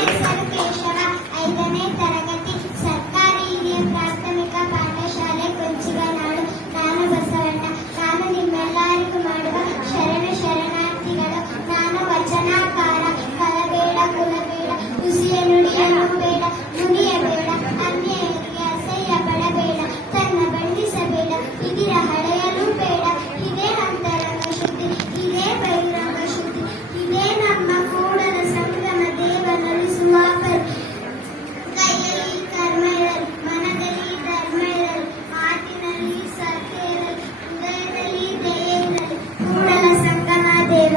ಹೆಸರು ಕೇಶವ, 5ನೇ ತರಗತಿ, ಸರ್ಕಾರಿ ಹಿರಿಯ ಪ್ರಾಥಮಿಕ ಪಾಠಶಾಲೆ ಕೊಂಚಿಗನಾಡು. ನಾನು ಬಸವಣ್ಣ. ನಾನು ನಿಮ್ಮೆಲ್ಲರಿಗೂ ಮಾಡುವ ಶರಣಾರ್ಥಿಗಳು. ನಾನು ವಚನಕಾರ. ಕಲಬೇಡ, ಕುಲಬೇಡ, ಹುಸಿಯ ನುಡಿಯನ್ನು ಬೇಡ, ಮುನಿಯಬೇಡ, ಅನ್ಯರಿಗೆ ಅಸಹ್ಯ ಪಡಬೇಡ, ತನ್ನ ಬಂಧಿಸಬೇಡ, ಇದಿರ ಹಳೆಯಲು ಬೇಡ. ಇದೇ ಅಂತರಂಗ ಶುದ್ಧಿ, ಇದೇ ಬಹಿರಂಗ ಶುದ್ಧಿ, ಇದೇ ನಮ್ಮ ಕೂಡಲ ಸಂಗಮ ದೇವ ನಲಿಸುವ ಕೈಯಲ್ಲಿ ಕರ್ಮ ಇರಲಿ, ಮನದಲ್ಲಿ ಧರ್ಮ ಇರಲಿ, ಮಾತಿನಲ್ಲಿ ಸತ್ಯ ಇರಲಿ, ಹೃದಯದಲ್ಲಿ ದಯೆ ಇರಲಿ. ಕೂಡಲ ಸಂಗಮ ದೇವ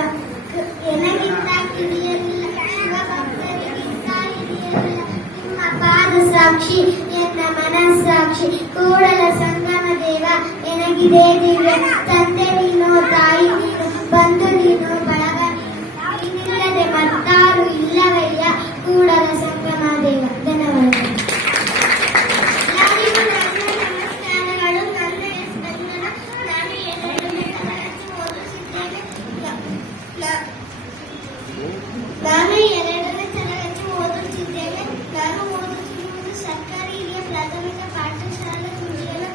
ಎನಗಿಂತ ಕಿಡಿಯಲಿಲ್ಲ, ಶಿವಭಕ್ತರಿಗಿಂತ ಹಿರಿಯಲಿಲ್ಲ. ನಿಮ್ಮ ಪಾದ ಸಾಕ್ಷಿ, ಎನ್ನ ಮನಸ್ಸಾಕ್ಷಿ. ಕೂಡಲ ಸಂಗಮ ದೇವ ಎನಗಿದೆ ದಿವ್ಯ. ತಂದೆ ನೀನು, ತಾಯಿ ನೀನು, ಬಂಧು ನೀನು, ಬಳಗ ನೀನಿಲ್ಲದೆ ಮತ್ತಾರು ಇಲ್ಲವಯ್ಯ. ಕೂಡಲ ಸಂಗಮ ದೇವ. ಧನ್ಯವಾದಗಳು. ಎಲ್ಲರಿಗೂ ನನ್ನ ನಮಸ್ಕಾರಗಳು. ನನ್ನ ಸ್ಪಂದನ. ನಾನು 2ನೇ ತರಗತಿ ಓದುತ್ತಿದ್ದೇನೆ. ನಾನು ಓದುತ್ತಿರುವುದು ಸರ್ಕಾರಿ ಹಿರಿಯ ಪ್ರಾಥಮಿಕ ಪಾಠಶಾಲೆ ಕುಂಚಿಗನ.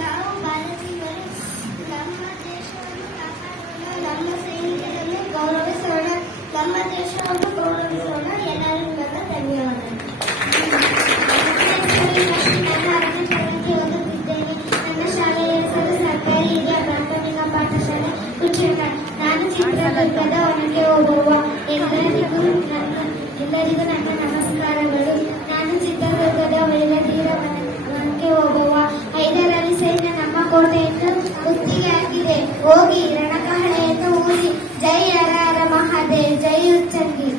ನಾವು ಭಾರತೀಯರು. ನಮ್ಮ ದೇಶವನ್ನು ಕಾಪಾಡೋಣ, ನಮ್ಮ ಸೈನಿಕರನ್ನು ಗೌರವಿಸೋಣ, ನಮ್ಮ ದೇಶವನ್ನು ಗೌರವಿಸೋಣ. ಎಲ್ಲರಿಗೂ ನನ್ನ ಧನ್ಯವಾದಗಳು. ನಾನು 6ನೇ ತರಗತಿ ಓದುತ್ತಿದ್ದೇನೆ. ನನ್ನ ಶಾಲೆಯ ಹೆಸರು ಸರ್ಕಾರಿ ಹಿರಿಯ ಪ್ರಾಥಮಿಕ ಪಾಠಶಾಲೆ ಕುಂಚಿಗನ. ನಾನು ಚಿತ್ರದುರ್ಗದ ಒನಕೆ ಓಬವ್ವ. ಎಲ್ಲರಿಗೂ ನನ್ನ ನಮಸ್ಕಾರಗಳು. ನಾನು ಚಿತ್ರದುರ್ಗದ ಒಳಗದೀರ ಒನಕೆ ಓಬವ್ವ. 5ರಲ್ಲಿ ಸೈನ್ಯ ನಮ್ಮ ಕೋಟೆಯನ್ನು ಮುತ್ತಿಗೆ ಹಾಕಿದೆ. ಹೋಗಿ ರಣಕಹಳೆಯನ್ನು ಊದಿ, ಜೈ ಹರ ಹರ ಮಹಾದೇವ್, ಜೈ ಉಚ್ಚಂಗಿ.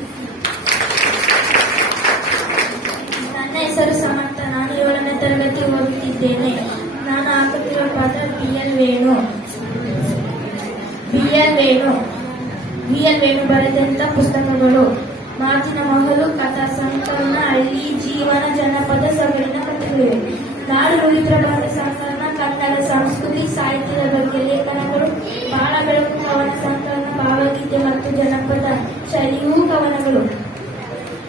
ನನ್ನ ಹೆಸರು ಸಮರ್ಥ. ನಾನು 7ನೇ ತರಗತಿ ಓದುತ್ತಿದ್ದೇನೆ. ನಾನು ಹಾಕುತ್ತಿರುವ ಪಾತ್ರ ವೇಣು ಬರೆದಂತ ಪುಸ್ತಕಗಳು: ಮಾತಿನ ಮಹಲು, ಕಥಾ ಸಂಕಲನ, ಹಳ್ಳಿ ಜೀವನ, ಜನಪದ ಸೊಗಡಿನ ಕಥೆಗಳಿವೆ. ನಾಡು ನುಡಿ ಪ್ರಬಂಧ ಸಂಕಲನ, ಕನ್ನಡ ಸಂಸ್ಕೃತಿ ಸಾಹಿತ್ಯದ ಬಗ್ಗೆ ಲೇಖನಗಳು, ಬಾಳ ಬೆಳಕು ಕವನ ಸಂಕಲನ, ಭಾವಗೀತೆ ಮತ್ತು ಜನಪದ ಶೈಲಿಯೂ ಕವನಗಳು.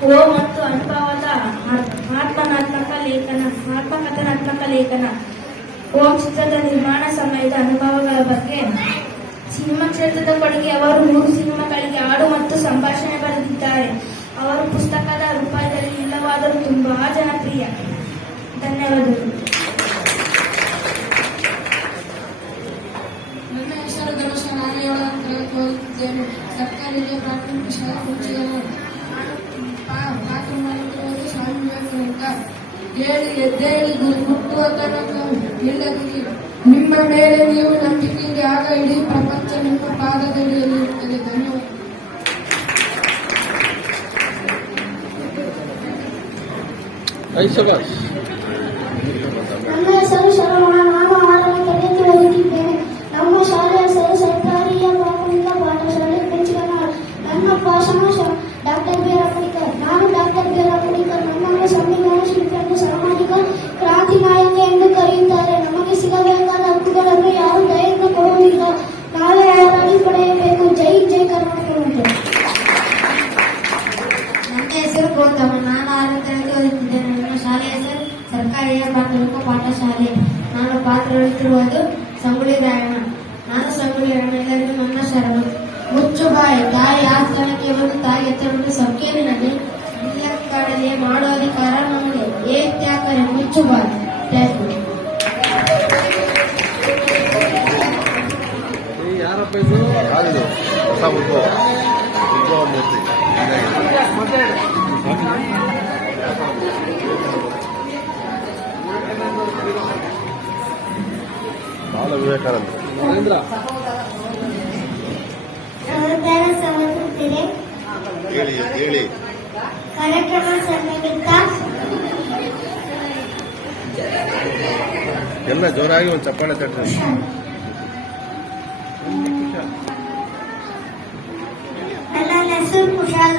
ಓ ಮತ್ತು ಅನುಭವದ ಆತ್ಮಕಥನಾತ್ಮಕ ಲೇಖನ. ಓಂ ಚಿತ್ರದ ನಿರ್ಮಾಣ ಸಮಯದ ಅನುಭವಗಳ ಬಗ್ಗೆ. ಸಿನಿಮಾ ಕ್ಷೇತ್ರದ ಕೊಡುಗೆ: ಅವರು 3 ಸಿನಿಮಾಗಳಿಗೆ ಹಾಡು ಮತ್ತು ಸಂಭಾಷಣೆ ಬರೆದಿದ್ದಾರೆ. ಅವರು ಪುಸ್ತಕದ ರೂಪದಲ್ಲಿ ಇಲ್ಲವಾದರೂ ತುಂಬಾ ಜನಪ್ರಿಯ. ಧನ್ಯವಾದಗಳು. ನನ್ನ ಹೆಸರು ಧನುಷ. ನಾನು 7ನೇ ತರಗತಿ ಓದುತ್ತಿದ್ದೇನೆ. ಸರ್ಕಾರಿ ಹಿರಿಯ ಪ್ರಾಥಮಿಕ ಶಾಲೆ ಕುಂಚಿಗನ. ಪಾತ್ರ ಮಾಡುತ್ತಿರುವುದು ಸ್ವಾಮಿ ವಿವೇಕಾನಂದ. ಹೇಳಿ ಎದ್ದೇಳಿ, ಗುರಿ ಮುಟ್ಟುವ ತನಕ ನಿಲ್ಲದಿರಿ. ನಿಮ್ಮ ಮೇಲೆ ನೀವು ನಂಬಿಕೆಯಿಂದ, ಆಗ ಇಡೀ ಪ್ರಪಂಚ ನಿಮ್ಮ ಪಾದದಡಿಯಲ್ಲಿರುತ್ತದೆ. ಧನ್ಯವಾದ. ನನ್ನ ಹೆಸರು ಶರವಣ. ನಾನು 6ನೇ ತರಗತಿ ಓದುತ್ತಿದ್ದೇನೆ. ನಮ್ಮ ಶಾಲೆಯ ಹೆಸರು ಸರ್ಕಾರಿ ಹಿರಿಯ ಪ್ರಾಥಮಿಕ ಪಾಠಶಾಲೆ ಕೊಂಚಿಗನಾಡು. ನನ್ನ ಭಾಷಣ ಡಾಕ್ಟರ್ ಬಿ ಆರ್ ಅಂಬೇಡ್ಕರ್. ನಾನು ಡಾಕ್ಟರ್ ಬಿ ಆರ್ ಅಂಬೇಡ್ಕರ್ ನಮ್ಮನ್ನು ಸಂವಿಧಾನ ಶಿಲ್ಪಿಯನ್ನು ಸಾಮಾಜಿಕ ಕ್ರಾಂತಿ ನಾಯಕ ಎಂದು ಕರೆಯುತ್ತಾರೆ. ನಮಗೆ ಸಿಗಬೇಕಾದ ಹಕ್ಕುಗಳನ್ನು ಯಾರು ದಯೆಯಿಂದ ಕೊಡುವುದಿಲ್ಲ. ನಾವೇ ಹೋರಾಡಿ ಪಡೆಯಬೇಕು. ಜೈ ಜೈ ಕರ್ನಾಟಕ. ನನ್ನ ಹೆಸರು ಗೌತಮ. ನಾನು 6ನೇ ತರಗತಿ ಓದುತ್ತಿದ್ದೇನೆ. ನನ್ನ ಶಾಲೆಯ ಹೆಸರು ಸರ್ಕಾರಿ ಹಿರಿಯ ಪ್ರಾಥಮಿಕ ಪಾಠಶಾಲೆ. ನಾನು ಪಾತ್ರ ಹೇಳುತ್ತಿರುವುದು ಸಂಗೊಳ್ಳಿ ರಾಯಣ್ಣ. ನಾನು ಸಂಗೊಳ್ಳಿ ರಾಯಣ್ಣ. ಎಲ್ಲರಿಗೂ ನನ್ನ ಶರಣು. ಮುಚ್ಚು ಬಾಯಿ, ತಾಯಿ ಆಸ್ಥಾನಕ್ಕೆ ಬಂದು ತಾಯಿ ಎತ್ತರನ್ನು ಸಬ್ಕೇರಿ ನದಿ ಕಾಡಲಿ ಮಾಡೋ ಅಧಿಕಾರ ನಮಗೆ. ಏತ್ಯಾಕರೆ ಮುಚ್ಚು ಬಾಯಿ. Thank you. ಬಾಲ ವಿವೇಕಾನಂದ. ಸಹೋದರ ಸಹೋದರಿಯರೇ, ಹೇಳಿ ಕಾರ್ಯಕ್ರಮ ಸನ್ನಿಮಿತ್ತ ಎಲ್ಲ ಜೋರಾಗಿ ಒಂದು ಚಪ್ಪಾಳೆ ತಟ್ಟಿ. ನನ್ನ ಹೆಸರು ಕುಶಾಲ.